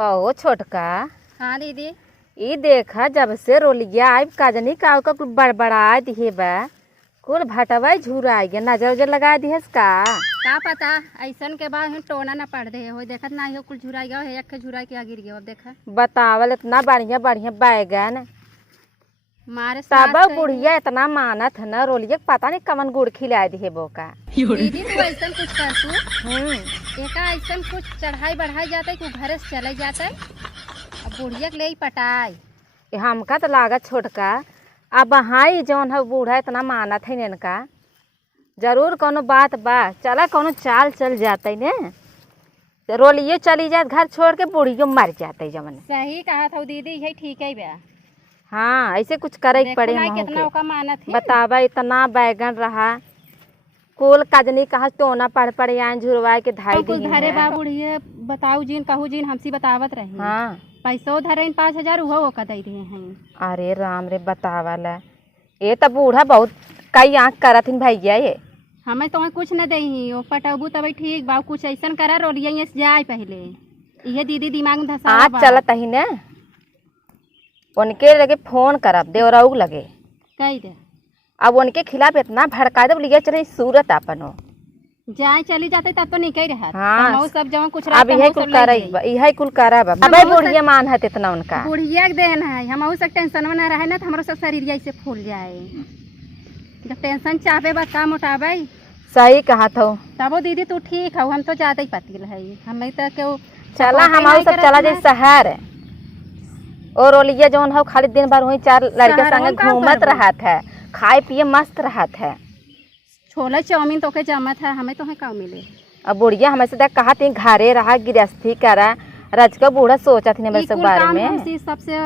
ओ छोटका। हाँ दीदी। ई देखा जब से रोलिया आइब काजनी का कुल बड़बड़ा दिहे बा कुल भटवा झुराई गया नजर उजर लगा दिहस का पता ऐसन के बाद टोना न पड़ दे हो देखत ना हो कुल झुराई गयो है एक झुराई के गिर गयो अब देखा बतावल इतना बढ़िया बढ़िया बैगन मारे तब बुढ़िया इतना मानत है ना रोलिया पता नहीं कमन गुड़ खिला दिहे बोका। दीदी तू ऐसा कुछ कर तू एका ऐसा कुछ चढ़ाई बढ़ाई जाता है घरे से चले जाता है अब बुढ़िया के ले पटाई हमका तो लागत छोटका अब हाई जौन है बूढ़ा इतना मानत है इनका जरूर कोनो बात बा चला कोनो चाल चल जाते ने रोलियो चली जात घर छोड़ के बुढ़ियो मर जाते जमन। सही कहा था दीदी यही ठीक है बा। हाँ ऐसे कुछ करे पड़े कितना का मानत है बतावा इतना बैगन रहा कुल काजनी कहा टोना पड़ आए झुरवा के धाई दी धरे बा बुढ़िया बताऊ जीन कहू जीन हमसी बतावत रही। हाँ पैसो धरे 5,000 वो का दे दिए हैं। अरे राम रे बतावाला ये तो बूढ़ा बहुत कई आँख करत हिन भैया ये हमें तो कुछ न दे वो पटबू तब ठीक बा कुछ ऐसा करा रोलिया से जाए पहले ये दीदी दिमाग में धसा आज चलत ही ने उनके लगे फोन करब देवराऊ लगे कह दे अब उनके खिलाफ इतना भड़का दे लिया चले सूरत अपनो जाए चली जाते तब तो निकल रहा। हाँ सब जमा कुछ अब यही कुल करब यही कुल करब अब बुढ़िया मान है इतना उनका बुढ़िया के देन है हम सब टेंशन में ना रहे ना तो हमारा सब शरीर ऐसे फूल जाए जब टेंशन चाहे बस काम उठावे। सही कहा था तब दीदी तू ठीक है हम तो ज्यादा ही पतिल है हमें तो क्यों चला हमारा सब चला जाए शहर और ओलिया जौन हो खाली दिन भर वही चार लड़के संग घूमत रहा था खाए पिए मस्त रहा था छोला चाउमीन तो के जमत है हमें तो का मिले। अब बुढ़िया हमें से कहा थी घरे रहा गृहस्थी करा रज का बूढ़ा सोचा थी मेरे सब बारे में सबसे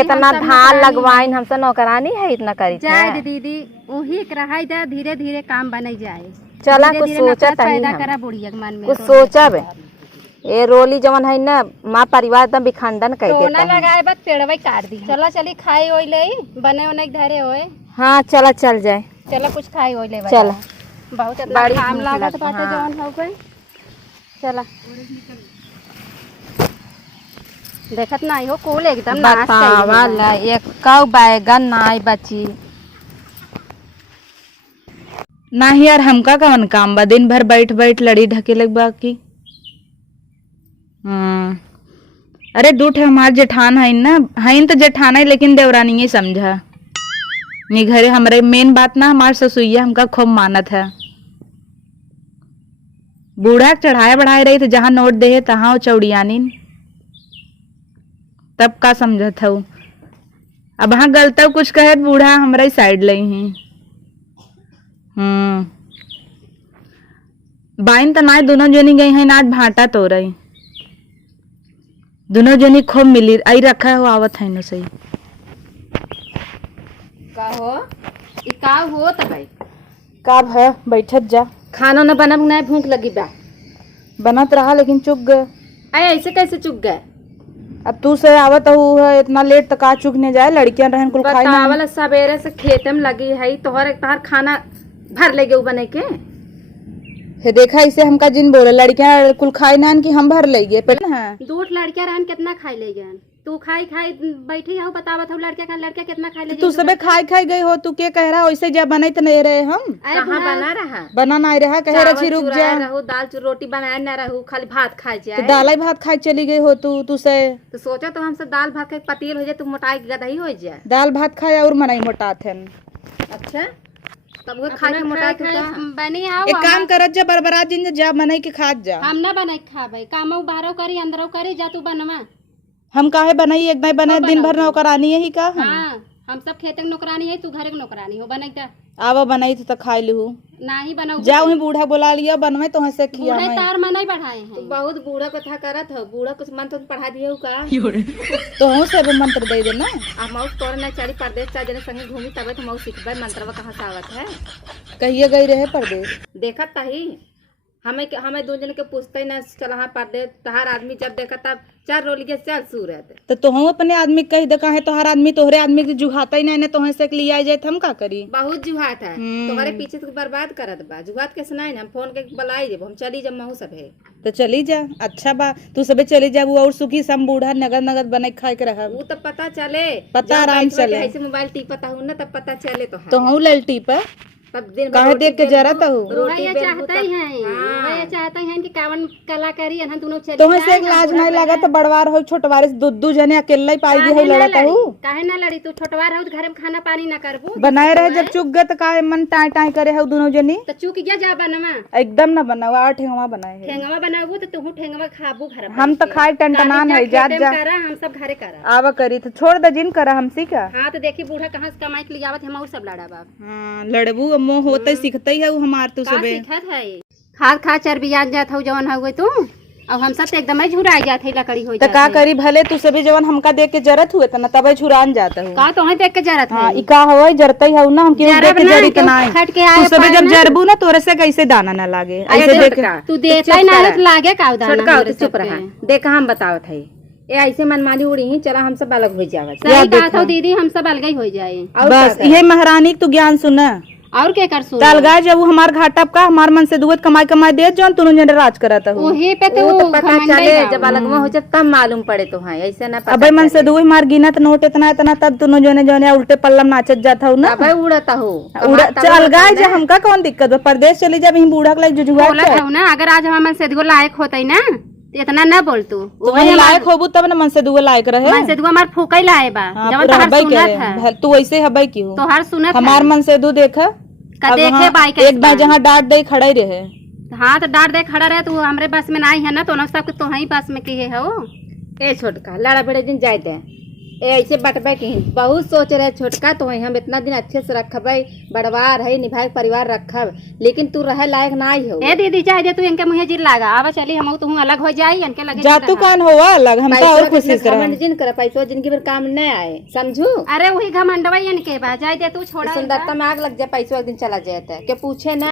इतना धान लगवाइन हमसे नौकरानी है इतना करी जाए दीदी वही रहा जाए धीरे धीरे काम बने जाए। चला कुछ सोचा पैदा करा बुढ़िया मन में कुछ सोचब ये रोली जवन है ना माँ परिवार एकदम विखंडन कर देता है लगाए बस पेड़वा काट दी चला चली खाई ओई ले बने उन्हें धरे होए। हाँ चला चल जाए चला कुछ खाई ओई ले चला बहुत बड़ी काम लागत बाटे जवन हो गई चला देखत नहीं हो कुल एकदम बतावाला एक कौ बैगन नाई बची नाही यार हमका कवन काम बा दिन भर बैठ बैठ लड़ी ढकेले बाकी। अरे दूठ हमार जेठान है ना है तो जेठान है लेकिन देवरानी ही समझा नी घरे हमारे मेन बात ना हमार ससुइया हमका खूब मानत है बूढ़ा चढ़ाए बढ़ाए रही तो जहाँ नोट दे तहाँ चौड़ियानी तब का समझत हूँ अब हाँ गलता कुछ कहे बूढ़ा हमारा साइड लई ही बाइन तो ना दोनों जनी गई हैं आज भाटा तो रही दोनों जनी खूब मिली आई रखा हो आवत है न सही का हो तब का है बैठत जा खाना न बना नहीं भूख लगी बा बनत रहा लेकिन चुक गए ऐसे कैसे चुक गए अब तू से आवत है इतना लेट तक आ चुकने जाए लड़कियां रहन कुल खाई ना वाला सवेरे से खेते में लगी है तोहर खाना भर ले गए बने के हे देखा इसे हमका जिन बोले लड़कियां कुल खाई नान की हम भर ले गए दूठ लड़कियां रहन कितना खाई ले गए तू खाई खाई बैठी हो बतावत हो लड़कियां कितना खाई ले तू सबे खाई खाई गई हो तू के कह रहा वैसे जब बने तो नहीं रहे हम कहाँ बना रहा बना नहीं रहा कहे रही रुक जा रहू दाल रोटी बनाए न रहू खाली भात खा जाए दाल ही भात खाई चली गई हो तू से तो सोचा तो हमसे दाल भात खाई पतील हो जाए तू मोटाई गदही हो जाए दाल भात खाए और मनाई मोटा थे। अच्छा तब वो खा के मोटा बनी आओ एक काम करत जा बरबरा जिन जा मनाई के खात जा हम ना बनाई खाबे कामो बाहरो करी अंदरो करी जा तू बनवा हम काहे बनाई एक नहीं बनाए दिन भर नौकरानी ही का हम सब खेते के नौकरानी है तू घरे के नौकरानी हो बनाई का आवा बनाई तो खाई लू नहीं बनाऊ जा वही बूढ़ा बुला लिया बनवे तो हंसे खिया बूढ़े तार में नहीं बढ़ाए हैं बहुत बूढ़ा कथा करत हो बूढ़ा कुछ मंत्र पढ़ा दिए का तो हूँ से मंत्र दे देना अब मऊ तोर न चली परदेश चा जने संगे घूमी तबे तो मऊ सिखबे मंत्रवा कहाँ से आवत है कहिए गई रहे परदेश देखत तही हमें दो जन के पूछते ना चल हाँ पढ़ दे तहार आदमी जब देखा तब 4 रोलिए चल सूरत। तो तुम अपने आदमी कह दे काहे तोहर आदमी तोहरे आदमी के जुहाता ही नहीं तोहे से लिया जाए हम का करी। बहुत जुहात है तुम्हारे पीछे तो बर्बाद करत बा। जुहात के सुनाई ना हम फोन के बुलाई जब हम चली जब महू सब है तो चली जा। अच्छा बा तू सबे चली जा और सुखी सम बूढ़ा नगद नगद बने खाए के रहा। वो तो पता चले पता आराम चले ऐसे मोबाइल टीपता हूँ ना तब पता चले तो हूँ ललटी पर तब दिन काहे देख के जरा तो ये चाहते हैं ये चाहते हैं कि कावन कलाकारी है दोनों चले तुम्हें से एक लाज नहीं लगा तो बड़वार हो छोटवार से दू जने अकेले ही पाई है लड़त हूँ। काहे ना लड़ी तू छोटवार हो घर में खाना पानी ना करबू बनाए रहे जब चुक गए तो काहे मन टाई टाई करे है दोनों जनी तो चुक गया जा बनवा एकदम ना बनाओ 8 ठेंगवा बनाए है। ठेंगवा बनाबू तो तू ठेंगवा खाबू घर में। हम तो खाए टनटनान है जा जा हम सब घरे करा आवा करी तो छोड़ दे जिन करा हमसी का। हाँ तो देखी बूढ़ा कहाँ से कमाई के लिए आवत हम और सब लड़ा बाप। हाँ लड़बू मोह होते सीखते ही है हमार तू का सबे सीखत है खा खा चर्बी आ जात हो जवन हो तू अब हम सब तो एकदम झुरा जात है लकड़ी हो तो का करी भले तू सबे जवन हमका देख के जरत हुए त ना तबे छुरान जाता हूँ का तो देख के जरत है। हाँ ई का होई जरते ही ना हम केहू देख के जरी के ना खट के आए तू सबे जब जरबू ना तोरे से कैसे दाना ना लागे ऐसे देख तू देता ही ना लागे का छोटका तो चुप रहा देखा हम बतावत है ये ऐसे मनमानी उड़ी ही चला हम सब अलग हो जावत। सही बात हो दीदी हम सब अलग ही हो जाए बस ये महारानी तू ज्ञान सुना और क्या कर सुन तलगा जब हमार घाटा का हमार मन से दुगत कमाई कमाई दे जौन तूने जने राज करता हूँ वही पे वो तो पता चले जब अलग में हो जाए तब मालूम पड़े तो हाँ ऐसे ना पता अबे मन से दुगई मार गिनत नोट इतना इतना तब तूने जने जने उल्टे पल्लम नाचत जाता हूँ ना अबे उड़ता हो चल गाय जे हमका कौन दिक्कत बा परदेश चली जा बूढ़ा के लायक जुजुआ बोलत हूँ ना अगर आज हमारे मन से दुगो लायक होता ना तो इतना ना बोल तू वही लायक होबू तब ना मन से दुगो लायक रहे मन से दुगो हमार फूकई लाए बा जब तोहार सुनत है तू ऐसे हबई की हो तोहार सुनत हमार मन से दू देखा का देखे बाइक एक बार जहाँ डांट दे खड़े रहे। हाँ तो डांट दे खड़ा रहे तू हमरे बस में नहीं है ना तो सब तो ही बस में किए हो ए छोटका लड़ा बड़े दिन जाए दे ए ऐसे बटबे की बहुत सोच रहे छोटका तो हम इतना दिन अच्छे से रखबे बड़वार है निभाए परिवार रखब लेकिन तू रहे लायक ना ही हो। ए दीदी चाहे दे तू इनके मुहे जिल लागा आवा चली हम तू अलग हो जाई इनके लगे जा तू कान होवा अलग हम तो और कोशिश कर घमंड जिन कर पैसो जिनकी पर काम न आए समझू। अरे वही घमंडवा इनके बा जाए दे तू छोड़ा सुंदरता में आग लग जाए पैसो एक दिन चला जाता है के पूछे ना